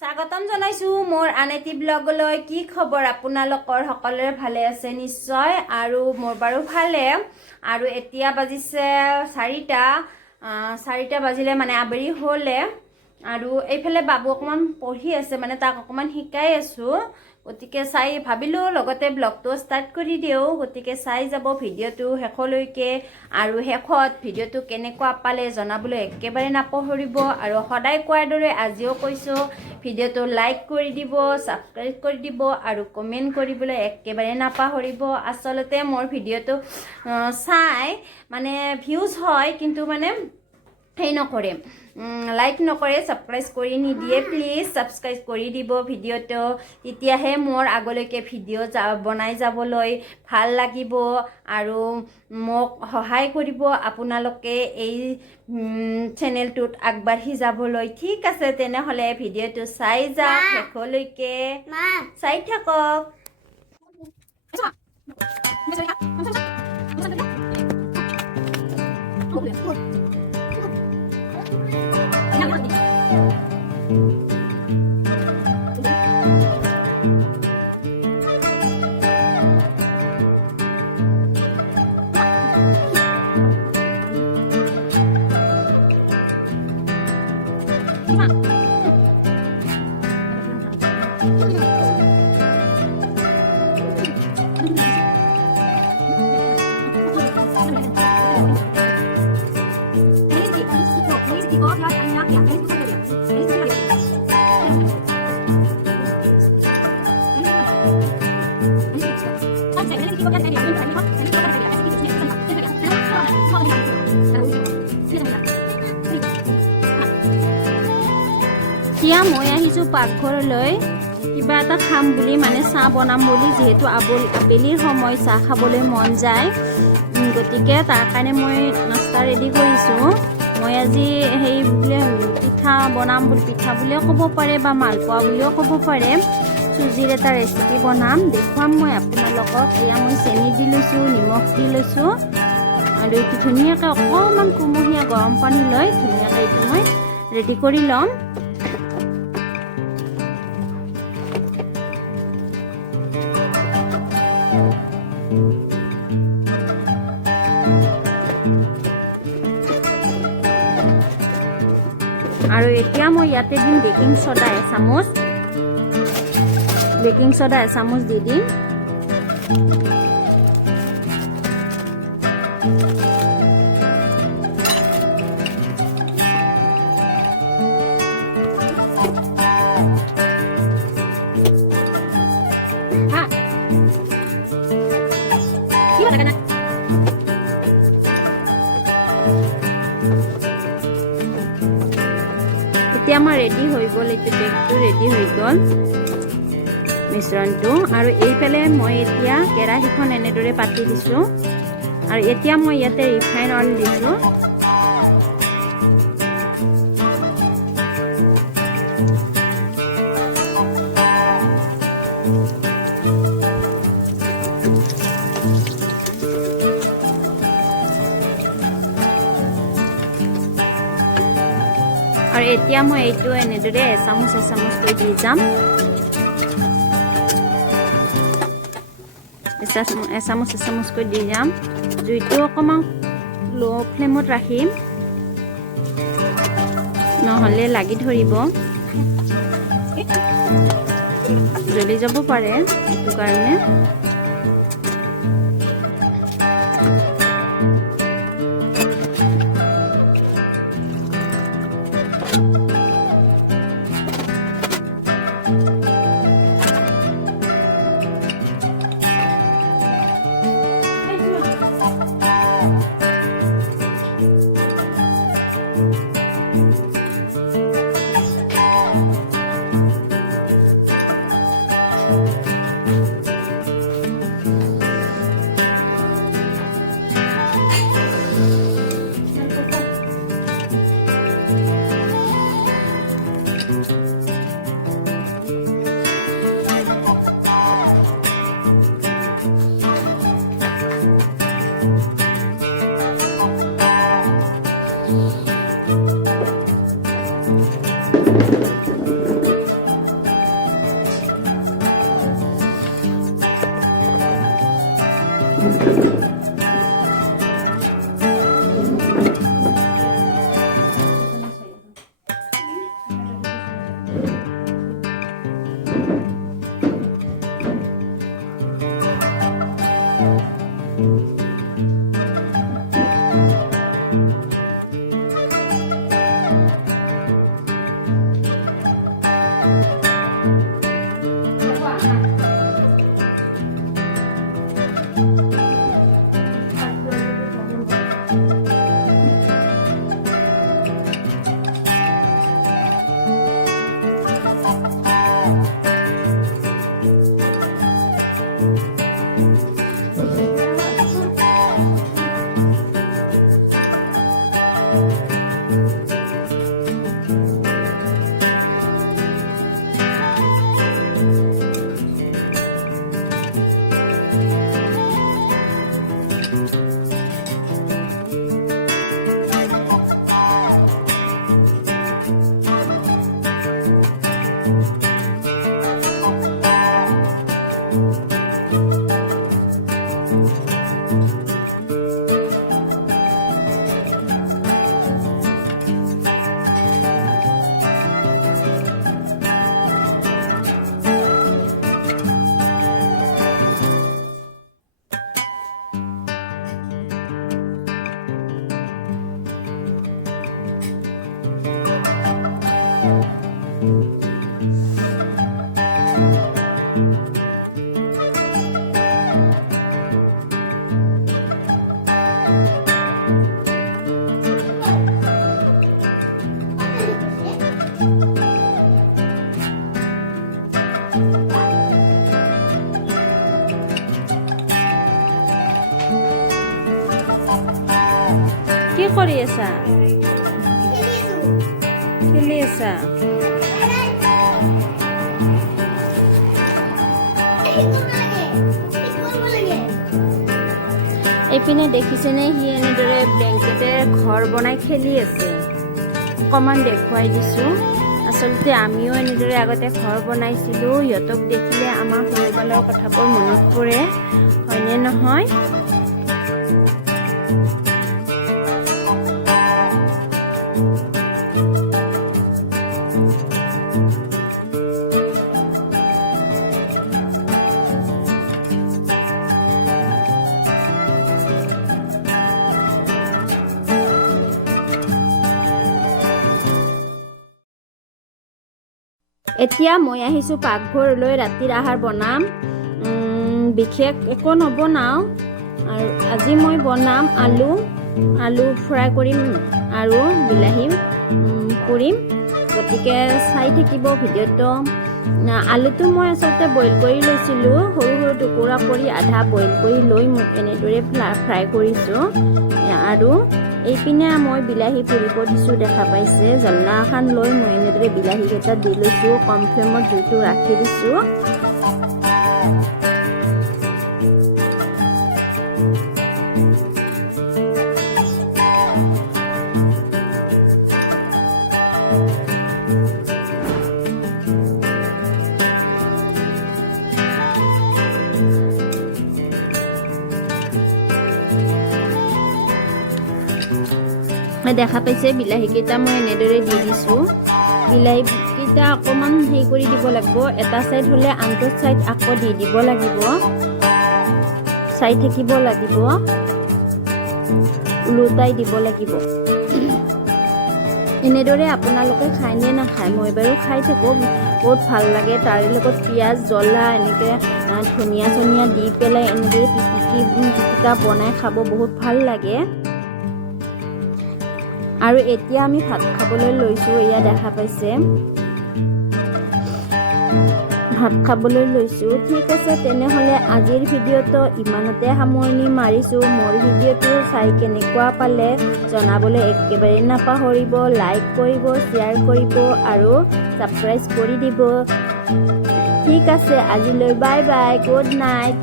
স্বাগতম জনাইছো মোৰ আনেতি ব্লগলৈ। কি খবৰ আপোনালোকৰ? সকলোৰে ভালে আছে নিশ্চয়, আৰু মোৰ বাৰু ভালে। আৰু এতিয়া বাজিছে 4টা বাজিলে, মানে আবেলি হ'লে। আৰু এইফালে বাবু অকণমান পঢ়ি আছে, মানে তাক অকণমান শিকাই আছোঁ। গতিকে ভাবিলোঁ লগতে ব্লগটো ষ্টাৰ্ট কৰি দিওঁ। গতিকে চাই যাব ভিডিঅ'টো শেষলৈকে, আৰু শেষত ভিডিঅ'টো কেনেকুৱা পালে জনাবলৈ একেবাৰে নাপাহৰিব। আৰু সদায় কোৱাৰ দৰে আজিও কৈছোঁ, ভিডিঅ'টো লাইক কৰি দিব, ছাবস্ক্ৰাইব কৰি দিব, আৰু কমেণ্ট কৰিবলৈ একেবাৰে নাপাহৰিব। আচলতে মোৰ ভিডিঅ'টো চাই মানে ভিউজ হয়, কিন্তু মানে নকৰে, লাইক নকৰে, ছাবস্ক্ৰাইব কৰি নিদিয়ে। প্লিজ ছাবস্ক্ৰাইব কৰি দিব ভিডিঅ'টো, তেতিয়াহে মোৰ আগলৈকে ভিডিঅ' বনাই যাবলৈ ভাল লাগিব আৰু মোক সহায় কৰিব আপোনালোকে এই চেনেলটোত আগবাঢ়ি যাবলৈ। ঠিক আছে, তেনেহ'লে ভিডিঅ'টো চাই যাওক শেষলৈকে, চাই থাকক। এতিয়া মই আহিছোঁ পাকঘৰলৈ, কিবা এটা খাম বুলি, মানে চাহ বনাম বুলি। যিহেতু আবেলিৰ সময়, চাহ খাবলৈ মন যায়, গতিকে তাৰ কাৰণে মই নাস্তা ৰেডি কৰিছোঁ। মই আজি পিঠা বনাম বুলি, পিঠা বুলিও ক'ব পাৰে বা মালপোৱা বুলিও ক'ব পাৰে, চুজিৰ এটা ৰেচিপি বনাম, দেখুৱাম মই আপোনালোকক। এয়া মই চেনি দি লৈছোঁ, নিমখ দি লৈছোঁ, আৰু এইটো ধুনীয়াকৈ অকণমান কুমহীয়া গৰম পানী লৈ ধুনীয়াকৈ এইটো মই ৰেডি কৰি ল'ম। আৰু এতিয়া মই ইয়াতে দিম বেকিং ছ'ডা এচামুচ দি দিম। এতিয়া আমাৰ ৰেডি হৈ গ'ল, এইটো বেগটো ৰেডি হৈ গ'ল মিশ্ৰণটো। আৰু এইফালে মই এতিয়া কেৰাহীখন এনেদৰে পাতি দিছোঁ, আৰু এতিয়া মই ইয়াতে ৰিফাইন অইল দিছোঁ। আৰু এতিয়া মই এইটো এনেদৰে এচামুচকৈ দি যাম, এচামুচকৈ দি যাম। জুইটো অকণমান ল' ফ্লেমত ৰাখিম, নহ'লে লাগি ধৰিব, জ্বলি যাব পাৰে, সেইটো কাৰণে। কি কৰি আছা? খেলি আছা? এইপিনে দেখিছেনে সি এনেদৰে ব্লেংকেটে ঘৰ বনাই খেলি আছে। অকণমান দেখুৱাই দিছোঁ। আচলতে আমিও এনেদৰে আগতে ঘৰ বনাইছিলোঁ। সিহঁতক দেখিলে আমাৰ সৰুকালৰ কথাবোৰ মনত পৰে, হয়নে নহয়? এতিয়া মই আহিছোঁ পাকঘৰলৈ। ৰাতিৰ আহাৰ বনাম। বিশেষ একো নবনাওঁ। আৰু আজি মই বনাম আলু ফ্ৰাই কৰিম আৰু বিলাহী কৰিম। গতিকে চাই থাকিব ভিডিঅ'টো। আলুটো মই আচলতে বইল কৰি লৈছিলোঁ। সৰু সৰু টুকুৰা কৰি আধা বইল কৰি লৈ মই এনেদৰে ফ্ৰাই কৰিছোঁ। আৰু এইপিনে মই বিলাহী পুৰিব দিছোঁ, দেখা পাইছে। জ্বলা এখন লৈ মই এনেদৰে বিলাহীকেইটা দি লৈছোঁ। কম ফ্লেমত জুইটো ৰাখি দিছোঁ। দেখা পাইছে বিলাহীকেইটা মই এনেদৰে দি দিছোঁ। বিলাহীকেইটা অকণমান হেৰি কৰি দিব লাগিব। এটা চাইড হ'লে আনটো চাইড আকৌ দি দিব লাগিব। চাই থাকিব লাগিব, ওলোটাই দিব লাগিব। এনেদৰে আপোনালোকে খায়নে নাখায়? মই বাৰু খাই থাকোঁ, বহুত ভাল লাগে। তাৰে লগত পিঁয়াজ, জ্বলা, এনেকৈ ধনিয়া চনিয়া দি পেলাই এনেদৰে পিটিকা বনাই খাব বহুত ভাল লাগে। আৰু এতিয়া আমি ভাত খাবলৈ লৈছোঁ। এয়া দেখা পাইছে, ভাত খাবলৈ লৈছোঁ। ঠিক আছে, তেনেহ'লে আজিৰ ভিডিঅ'টো ইমানতে সামৰণি মাৰিছোঁ। মোৰ ভিডিঅ'টো চাই কেনেকুৱা পালে জনাবলৈ একেবাৰে নাপাহৰিব। লাইক কৰিব, শ্বেয়াৰ কৰিব আৰু ছাবস্ক্ৰাইব কৰি দিব। ঠিক আছে, আজিলৈ বাই বাই, গুড নাইট।